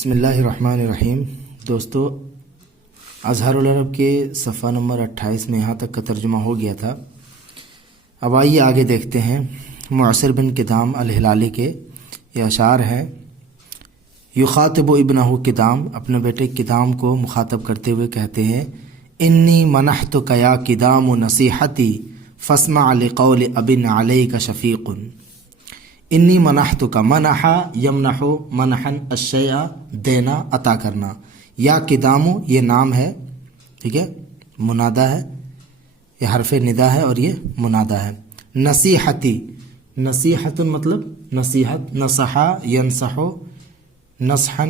بسم اللہ الرحمن الرحیم۔ دوستو، اظہار العرب کے صفحہ نمبر 28 میں یہاں تک کا ترجمہ ہو گیا تھا۔ اب آئیے آگے دیکھتے ہیں۔ معصر بن کدام الہلالی کے یہ اشعار ہیں۔ یخاطب ابنہ کدام، اپنے بیٹے کدام کو مخاطب کرتے ہوئے کہتے ہیں، انی منحتک یا کدام نصیحتی فاسمع لقول اب علیک شفیق۔ انی منحتک، منح یمنح منحن الشیء، دینا، عطا کرنا۔ یا کدامو، یہ نام ہے، ٹھیک ہے، منادہ ہے، یہ حرف ندا ہے اور یہ منادہ ہے۔ نصیحتی، نصیحت مطلب نصیحت، نصحا ینصح نصحا،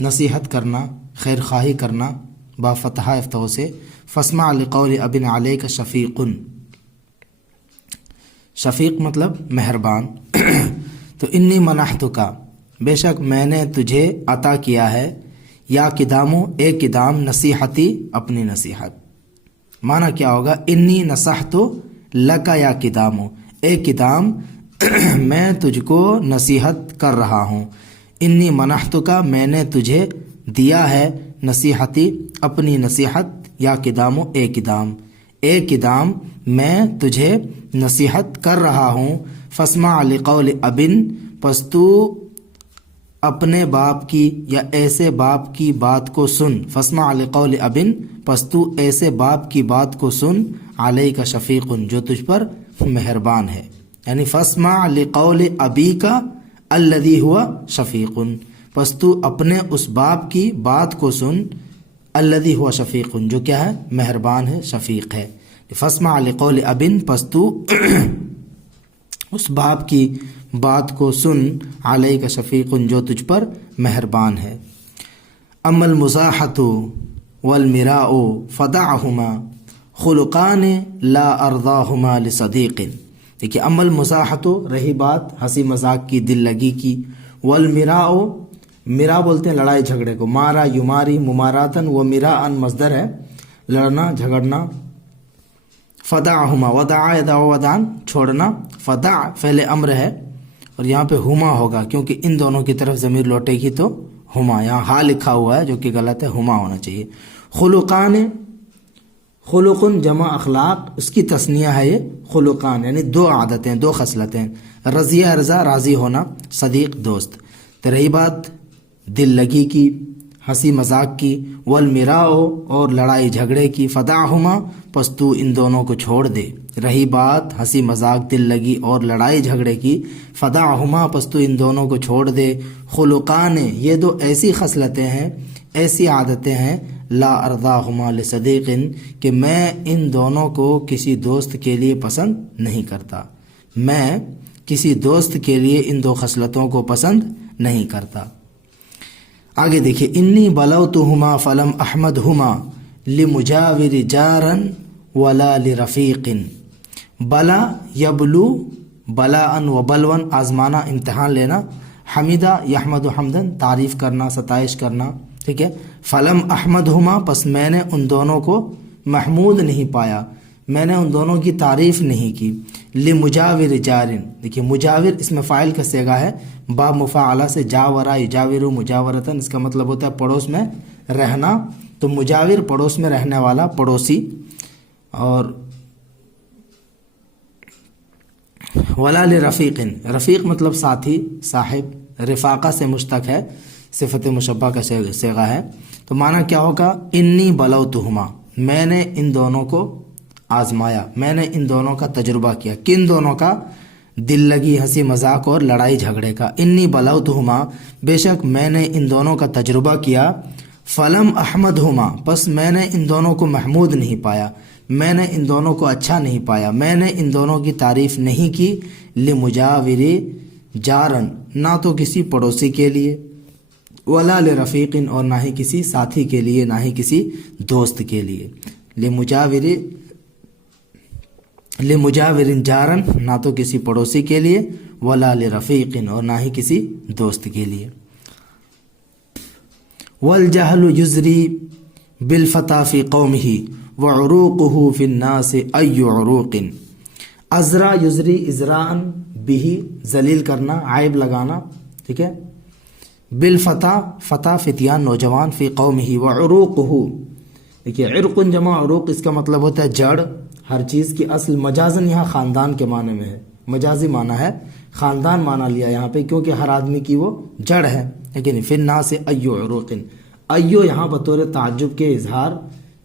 نصیحت کرنا، خیر خواہی کرنا، با فتحہ افتح سے۔ فاسمع لقول اب علیک شفیق، شفیق مطلب مہربان۔ تو انی منحتک، بے شک میں نے تجھے عطا کیا ہے، یا کدامو، اے کدام، نصیحتی، اپنی نصیحت۔ معنی کیا ہوگا؟ انی نصحت لک یا کدامو، اے کدام میں تجھ کو نصیحت کر رہا ہوں۔ انی منحتک، میں نے تجھے دیا ہے، نصیحتی، اپنی نصیحت، یا کدامو، اے کدام، اے کدام میں تجھے نصیحت کر رہا ہوں۔ فاسمع لقول ابن، پس تو اپنے باپ کی یا ایسے باپ کی بات کو سن۔ فاسمع لقول ابن، پس تو ایسے باپ کی بات کو سن، علیک شفیق، جو تجھ پر مہربان ہے۔ یعنی فاسمع لقول ابیک الذی ہوا شفیق، پس تو اپنے اس باپ کی بات کو سن، الذی ہوا شفیق، جو کیا ہے؟ مہربان ہے، شفیق ہے۔ فاسمع لقول ابن، پس تو اس باپ کی بات کو سن، علیک شفیق، جو تجھ پر مہربان ہے۔ اما المزاحۃ والمراء فدعہما خلقان لا ارضاہما لصدیق۔ دیکھیے، اما المزاحۃ، رہی بات ہنسی مذاق کی، دل لگی کی، والمراء، مرا بولتے ہیں لڑائی جھگڑے کو، مارا یماری مماراتن، و مراءن مصدر ہے، لڑنا جھگڑنا۔ فدعہما، ودع یدع ودعن، چھوڑنا، فدع فعل امر ہے، اور یہاں پہ ہما ہوگا کیونکہ ان دونوں کی طرف ضمیر لوٹے گی تو ہما، یہاں ہا لکھا ہوا ہے جو کہ غلط ہے، ہما ہونا چاہیے۔ خلقان، خلقن جمع اخلاق، اس کی تثنیہ ہے یہ خلقان، یعنی دو عادتیں، دو خصلتیں۔ رضیہ رضا، راضی ہونا، صدیق دوست۔ تو رہی بات دل لگی کی، ہنسی مذاق کی، والمراء، اور لڑائی جھگڑے کی، فدعہما، پس تو ان دونوں کو چھوڑ دے۔ رہی بات ہنسی مذاق، دل لگی اور لڑائی جھگڑے کی، فدعہما، پس تو ان دونوں کو چھوڑ دے۔ خلقان، یہ دو ایسی خصلتیں ہیں، ایسی عادتیں ہیں، لا ارضاہما لصدیق، کہ میں ان دونوں کو کسی دوست کے لیے پسند نہیں کرتا، میں کسی دوست کے لیے ان دو خصلتوں کو پسند نہیں کرتا۔ آگے دیکھیے، انی بلوتہما فلم احمدہما لمجاور جارا ولا لرفیق۔ بلا یبلو، بلاءً و بلون، آزمانا، امتحان لینا۔ حمیدہ یحمد حمدن، تعریف کرنا، ستائش کرنا، ٹھیک ہے۔ فلم احمدہما، پس میں نے ان دونوں کو محمود نہیں پایا، میں نے ان دونوں کی تعریف نہیں کی۔ لمجاور جارن، دیکھیے مجاور اس میں فاعل کا صیغہ ہے، باب مفاعلہ سے، جاورا یجاور مجاورتن، اس کا مطلب ہوتا ہے پڑوس میں رہنا۔ تو مجاور پڑوس میں رہنے والا، پڑوسی۔ اور ولا لرفیق، رفیق مطلب ساتھی، صاحب، رفاقہ سے مشتق ہے، صفت مشبہ کا صیغہ ہے۔ تو معنی کیا ہوگا؟ انی بلوتہما، میں نے ان دونوں کو آزمایا، میں نے ان دونوں کا تجربہ کیا۔ کن دونوں کا؟ دل لگی، ہنسی مذاق اور لڑائی جھگڑے کا۔ انی بلوتہما، بے شک میں نے ان دونوں کا تجربہ کیا۔ فلم احمدہما، پس میں نے ان دونوں کو محمود نہیں پایا، میں نے ان دونوں کو اچھا نہیں پایا، میں نے ان دونوں کی تعریف نہیں کی۔ لمجاور جارن، نہ تو کسی پڑوسی کے لیے، ولا لرفیق، اور نہ ہی کسی ساتھی کے لیے، نہ ہی کسی دوست کے لیے۔ لمجاور جارن، نہ تو کسی پڑوسی کے لیے، ولا لرفیق، اور نہ ہی کسی دوست کے لیے۔ والجہل یزری بالفتى فی قومہ وعروقہ فی الناس ای عروق۔ ازرا یزری ازراء، بھی ذلیل کرنا، عیب لگانا، ٹھیک ہے، بالفتا فتا فتیان نوجوان فی قومہ وعروقہ. دیکھیے عرق جمع عروق اس کا مطلب ہوتا ہے جڑ. ہر چیز کی اصل مجازن یہاں خاندان کے معنی میں ہے, مجازی معنی ہے, خاندان معنی لیا یہاں پہ کیونکہ ہر آدمی کی وہ جڑ ہے. لیکن فی الناس ایو عروق, ایو یہاں بطور تعجب کے اظہار,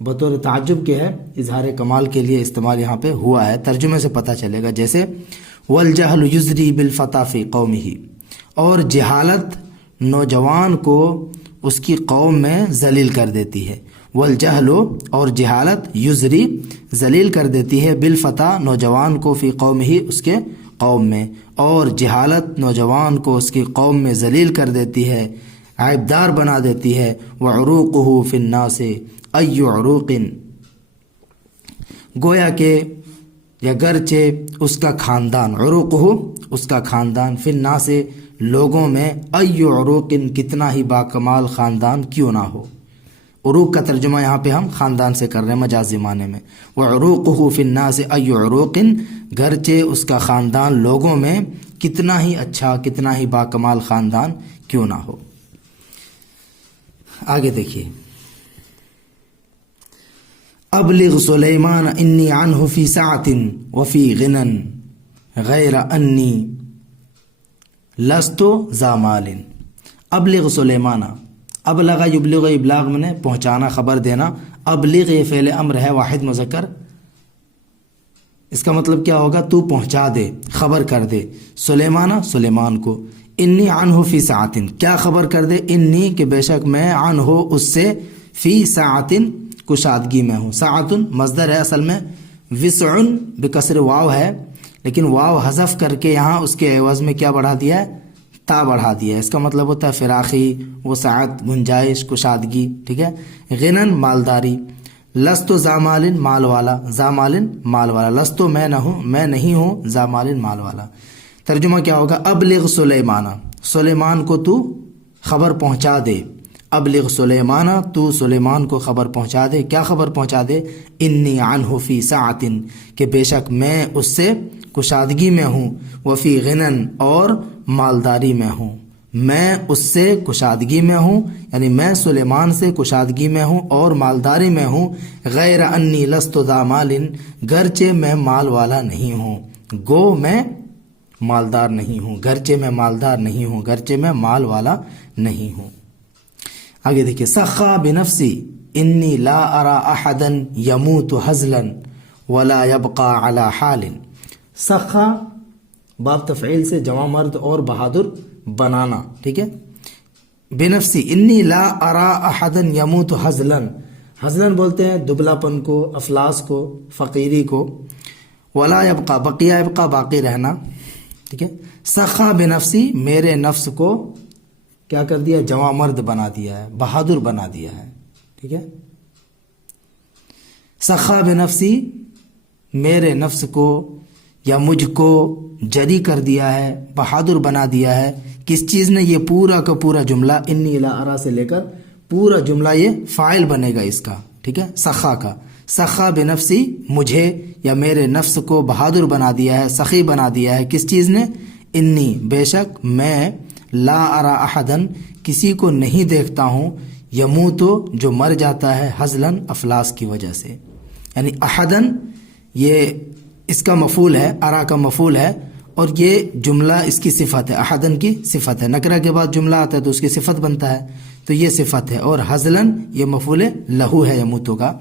بطور تعجب کے ہے, اظہار کمال کے لیے استعمال یہاں پہ ہوا ہے. ترجمے سے پتہ چلے گا جیسے والجہل یزری بالفتا فی قومہ, اور جہالت نوجوان کو اس کی قوم میں ذلیل کر دیتی ہے. والجہل اور جہالت یزری ذلیل کر دیتی ہے بالفتا نوجوان کو فی قومہ اس کے قوم میں, اور جہالت نوجوان کو اس کی قوم میں ذلیل کر دیتی ہے, عیبدار بنا دیتی ہے. وعروقہ فی الناس ای عروق, گویا کہ یا گرچہ اس کا خاندان, عروقہ اس کا خاندان, فی الناس لوگوں میں, ای عروق کتنا ہی باکمال خاندان کیوں نہ ہو. عروق کا ترجمہ یہاں پہ ہم خاندان سے کر رہے ہیں مجازی معنی میں. وعروقہ فی الناس ای عروق, گرچہ اس کا خاندان لوگوں میں کتنا ہی اچھا, کتنا ہی باکمال خاندان کیوں نہ ہو. آگے دیکھیے ابلغ سلیمان انی عنہ فی سعۃ وفی غنن غیر انی لست ذا مال. ابلغ سلیمان, ابلغ یبلغ, ابلاغ میں نے پہنچانا, خبر دینا. ابلغ یہ فعل امر ہے واحد مذکر, اس کا مطلب کیا ہوگا, تو پہنچا دے, خبر کر دے. سلیمان سلیمان کو, انی عنہ فی ساعت, کیا خبر کر دے, انی کہ بے شک میں, عنہ اس سے, فی ساعت کشادگی میں ہوں. ساعت مصدر ہے اصل میں, وسع بکسر واو ہے, لیکن واو حذف کر کے یہاں اس کے عوض میں کیا بڑھا دیا ہے, تا بڑھا دیا ہے. اس کا مطلب ہوتا ہے فراخی, وسعت, گنجائش, کشادگی. ٹھیک ہے. غنن مالداری. لستو ذا مال مال والا, ذا مال مال والا, لستو میں نہ ہوں, میں نہیں ہوں, ذا مال مال والا. ترجمہ کیا ہوگا, ابلغ سلیمان, سلیمان کو تو خبر پہنچا دے. ابلغ سلیمان, تو سلیمان کو خبر پہنچا دے. کیا خبر پہنچا دے, انی عنہ فی ساعت, کہ بے شک میں اس سے کشادگی میں ہوں, وفی غنن اور مالداری میں ہوں. میں اس سے کشادگی میں ہوں, یعنی میں سلیمان سے کشادگی میں ہوں اور مالداری میں ہوں. غیر انی لست ذا مال, گرچہ میں مال والا نہیں ہوں, گو میں مالدار نہیں ہوں, گرچہ میں مالدار نہیں ہوں, گرچہ میں مال والا نہیں ہوں. آگے دیکھیے سخا بنفسی انی لا ارى احدا يموت هزلا ولا يبقى على حال. سخا باب تفعیل سے جمع مرد اور بہادر بنانا. ٹھیک ہے. بنفسی انی لا ارى احدا يموت هزلا, ہزلن بولتے ہیں دبلا پن کو, افلاس کو, فقیری کو. ولا يبقى, بقیہ يبقى باقی رہنا. ٹھیک ہے. سخا بنفسی میرے نفس کو کیا کر دیا, جوان مرد بنا دیا ہے, بہادر بنا دیا ہے. ٹھیک ہے. سخا بنفسی میرے نفس کو یا مجھ کو جری کر دیا ہے, بہادر بنا دیا ہے. کس چیز نے, یہ پورا کا پورا جملہ انی لا ارا سے لے کر پورا جملہ یہ فاعل بنے گا اس کا. ٹھیک ہے. سخا کا, سخا بنفسی مجھے یا میرے نفس کو بہادر بنا دیا ہے, سخی بنا دیا ہے. کس چیز نے, انی بے شک میں, لا ارا احدن کسی کو نہیں دیکھتا ہوں, یموتو جو مر جاتا ہے, ہزلن افلاس کی وجہ سے. یعنی احدن یہ اس کا مفعول ہے, ارا کا مفعول ہے, اور یہ جملہ اس کی صفت ہے, احدن کی صفت ہے. نکرہ کے بعد جملہ آتا ہے تو اس کی صفت بنتا ہے, تو یہ صفت ہے. اور ہزلن یہ مفعول لہو ہے یموتو کا.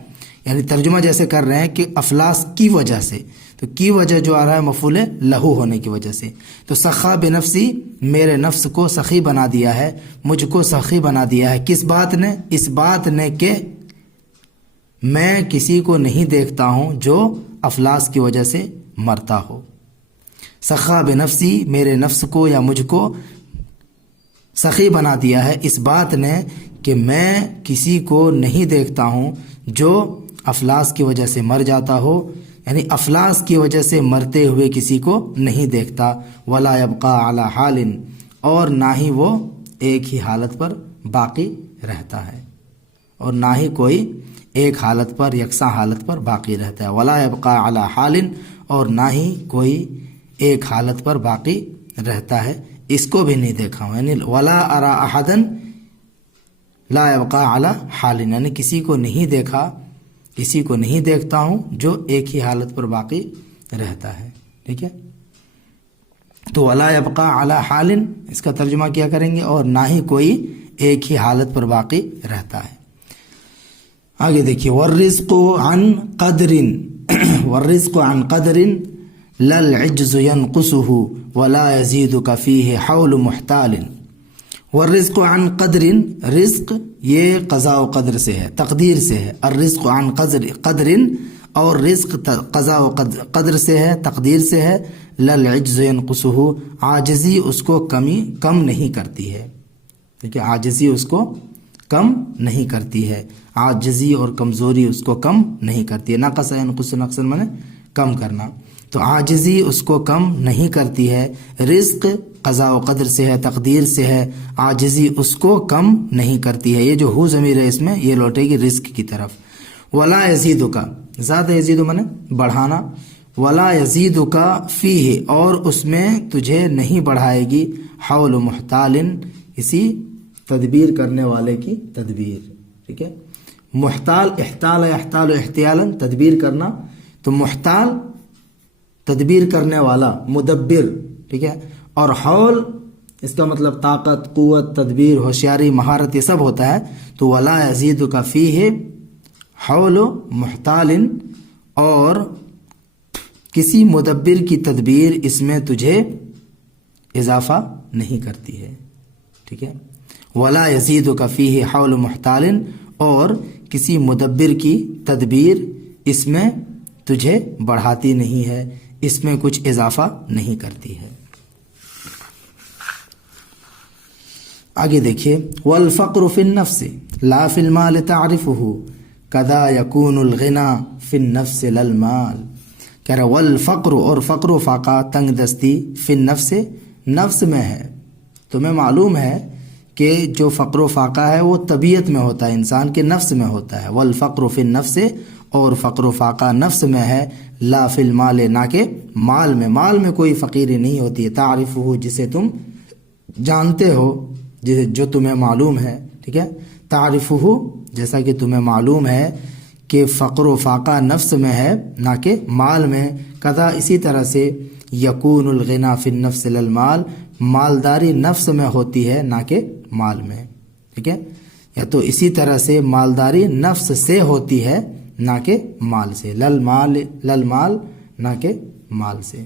یعنی ترجمہ جیسے کر رہے ہیں کہ افلاس کی وجہ سے, تو کی وجہ جو آ رہا ہے مفعول لہو ہونے کی وجہ سے. تو سخا بنفسی میرے نفس کو سخی بنا دیا ہے, مجھ کو سخی بنا دیا ہے. کس بات نے, اس بات نے کہ میں کسی کو نہیں دیکھتا ہوں جو افلاس کی وجہ سے مرتا ہو. سخا بنفسی میرے نفس کو یا مجھ کو سخی بنا دیا ہے اس بات نے کہ میں کسی کو نہیں دیکھتا ہوں جو افلاس کی وجہ سے مر جاتا ہو. یعنی افلاس کی وجہ سے مرتے ہوئے کسی کو نہیں دیکھتا. ولا یبقى علی حال, اور نہ ہی وہ ایک ہی حالت پر باقی رہتا ہے, اور نہ ہی کوئی ایک حالت پر, یکساں حالت پر باقی رہتا ہے. ولا یبقى علی حال, اور نہ ہی کوئی ایک حالت پر باقی رہتا ہے. اس کو بھی نہیں دیکھا ہوں، یعنی ولا ارا احدن لا یبقى علی حال، یعنی کسی کو نہیں دیکھا، کسی کو نہیں دیکھتا ہوں جو ایک ہی حالت پر باقی رہتا ہے. ٹھیک ہے، تو ولا یبقى علی حال اس کا ترجمہ کیا کریں گے، اور نہ ہی کوئی ایک ہی حالت پر باقی رہتا ہے. آگے دیکھیے والرزق عن قدر والرزق عن قدر لا العجز ينقصه ولا يزيدك فيه حول محتال. والرزق عن قدر، رزق یہ قضاء و قدر سے ہے، تقدیر سے ہے. الرزق عن قدر، اور رزق قضاء و قدر سے ہے، تقدیر سے ہے. لا العجز ينقصه، عاجزی اس کو کم نہیں کرتی ہے. ٹھیک ہے، عاجزی اس کو کم نہیں کرتی ہے، عاجزی اور کمزوری اس کو کم نہیں کرتی ہے. نقص ينقص، نقص مانے کم کرنا، تو عاجزی اس کو کم نہیں کرتی ہے. رزق قضاء و قدر سے ہے، تقدیر سے ہے، عاجزی اس کو کم نہیں کرتی ہے. یہ جو ہو ضمیر ہے اس میں یہ لوٹے گی رزق کی طرف. ولا یزیدک، زیادہ یزید مانے بڑھانا. ولا یزیدک فیہ، اور اس میں تجھے نہیں بڑھائے گی. حول محتال، اسی تدبیر کرنے والے کی تدبیر. ٹھیک ہے، محتال، احتال یحتال احتیالا، تدبیر کرنا، تو محتال تدبیر کرنے والا، مدبر. ٹھیک ہے، اور حول اس کا مطلب طاقت، قوت، تدبیر، ہوشیاری، مہارت، یہ سب ہوتا ہے. تو ولا یزیدک فیہ حول محتال، اور کسی مدبر کی تدبیر اس میں تجھے اضافہ نہیں کرتی ہے. ٹھیک ہے، ولا یزیدک فیہ حول محتال، اور کسی مدبر کی تدبیر اس میں تجھے بڑھاتی نہیں ہے، اس میں کچھ اضافہ نہیں کرتی ہے. آگے دیکھیے والفقر فی النفس لا فی المال تعرفہ کذا یکون الغنا فی النفس لا المال. کہہ رہا والفقر، اور فقر و فاقہ، تنگ دستی، فی النفس، نفس میں ہے. تمہیں معلوم ہے کہ جو فقر و فاقہ ہے وہ طبیعت میں ہوتا ہے، انسان کے نفس میں ہوتا ہے. والفقر فی النفس، اور فقر و فاقہ نفس میں ہے. لا فی المال، نہ کہ مال میں. مال میں کوئی فقیری نہیں ہوتی ہے. تعرفہ، جسے تم جانتے ہو، جو تمہیں معلوم ہے. ٹھیک ہے، تعرفہ جیسا کہ تمہیں معلوم ہے کہ فقر و فاقہ نفس میں ہے نہ کہ مال میں. کذا، اسی طرح سے یکون الغنا فی النفس لا المال، مالداری نفس میں ہوتی ہے نہ کہ مال میں. ٹھیک ہے، یا تو اسی طرح سے مالداری نفس سے ہوتی ہے نہ کہ مال سے. لل مال، نہ کہ مال سے.